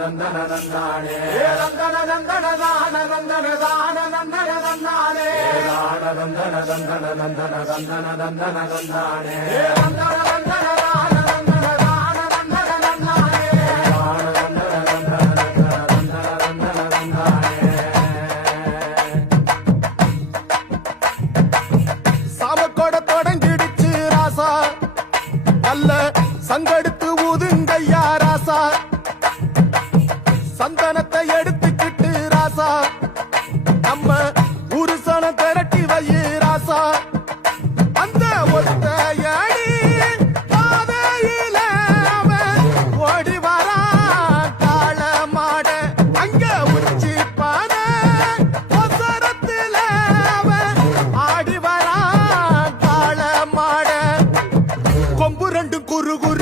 நந்தன நந்தானே நந்தன நந்தன தான நந்தன தான நந்தன நந்தானே நந்தன நந்தன நந்தன நந்தன நந்தன நந்தானே நந்தன நந்தன தான நந்தன தான நந்தன நந்தானே நந்தன நந்தன நந்தன நந்தன நந்தானே சாமக்கோட தொடங்கிடுச்சு ராசா நல்ல சங்கெடுத்து ஊதுங்கய்யா ராசா சந்தனத்தை எடுத்துக்கிட்டு ராசா நம்ம உருசனம் திரட்டி வை ராசா அந்த ஒத்தையடி பாதையில அவன் ஓடி வரான் காள மாட அங்க உச்சி பானை ஒசரத்துல அவன் ஆடி வரான் காள மாட கொம்பு ரெண்டு குறு குறு